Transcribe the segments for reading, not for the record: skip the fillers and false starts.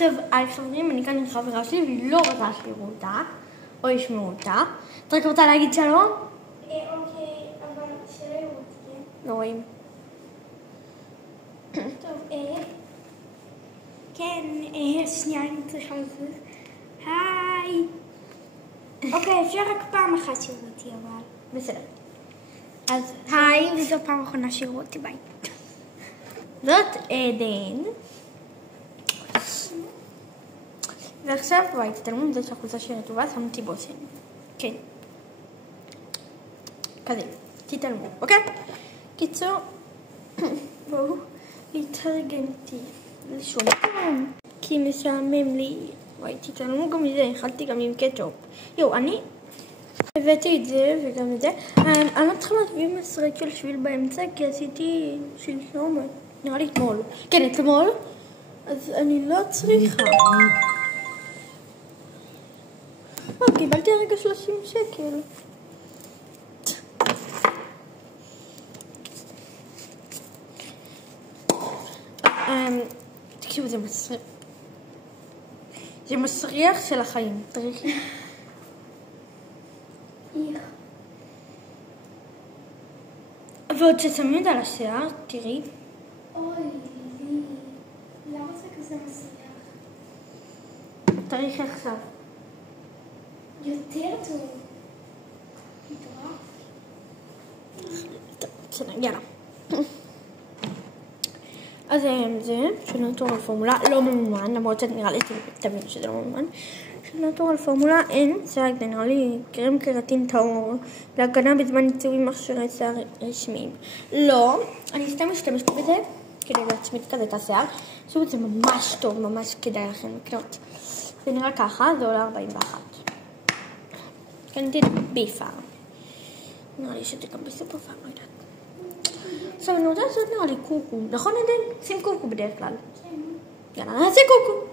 טוב, חברים, אני כאן עם חברה שלי והיא לא רוצה שיראו אותה או ישמעו אותה. את רק רוצה להגיד שלום? אוקיי, אבל שלא יראו אותי. לא רואים. טוב, כן, שנייה, אני צריכה לזוז. היי. אוקיי, אפשר רק פעם אחת שיראו אותי, אבל... בסדר. אז היי, וזו פעם אחרונה שיראו אותי, ביי. זאת עדן. ועכשיו, וואי, תתעלמו זאת שהחולצה שלי רטובה, שמתי בושם. כן. כזה, תתעלמו, אוקיי? קיצור, בואו להתארגן איתי לשום פעם, כי משעמם לי. וואי, תתעלמו גם מזה, אכלתי גם עם קטשופ. יו, אני הבאתי את זה וגם את זה. אני לא צריכה להביא מסרק של שביל באמצע, כי עשיתי שלשום, נראה לי אתמול. כן, אתמול. אז אני לא צריכה. קיבלתי הרגע 30 שקל. תקשיבו, זה מסריח. זה מסריח של החיים. תראי. ועוד ששמים את זה על השיער, תראי. אוי, למה זה כזה מסריח? תראי עכשיו. יותר טוב. מטורף. בסדר, יאללה. אז זה של נטורל פורמולה, לא ממומן, למרות שנראה לי תבין שזה לא ממומן. של נטורל פורמולה אין, זה נראה לי קרם קרטין טהור להגנה בזמן ניצוב עם מכשירי שיער רשמיים. לא, אני סתם משתמשת בזה כדי להצמיד כזה את השיער. שוב, זה ממש טוב, ממש כדאי לכם לקנות. זה נראה ככה, זה עולה 41. קניתי ביפר. נראה לי שזה גם בסופר פארם, לא יודעת. עכשיו אני רוצה לעשות נראה לי קוקו. נכון עדן? שים קוקו בדרך כלל. יאללה, נעשה קוקו.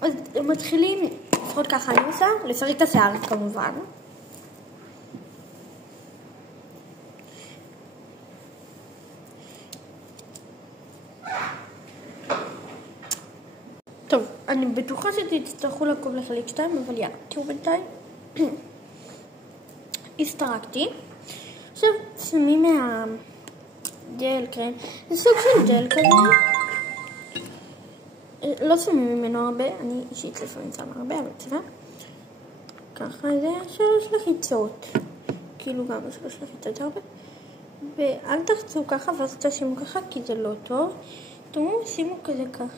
אז מתחילים, לפחות ככה אני עושה, לפרק את השיער כמובן. טוב, אני בטוחה שתצטרכו לעקוב לחלק 2, אבל יאללה, תראו בינתיים. הסתרקתי. עכשיו שמים מהג'ל קרם, זה סוג של ג'ל כזה. לא שמים ממנו הרבה, אני אישית לפעמים שמה הרבה, אבל צבע. ככה זה 3 לחיצות. כאילו גם 3 לחיצות הרבה. ואל תחצו ככה ואז תשימו ככה, כי זה לא טוב. תראו, שימו כזה ככה.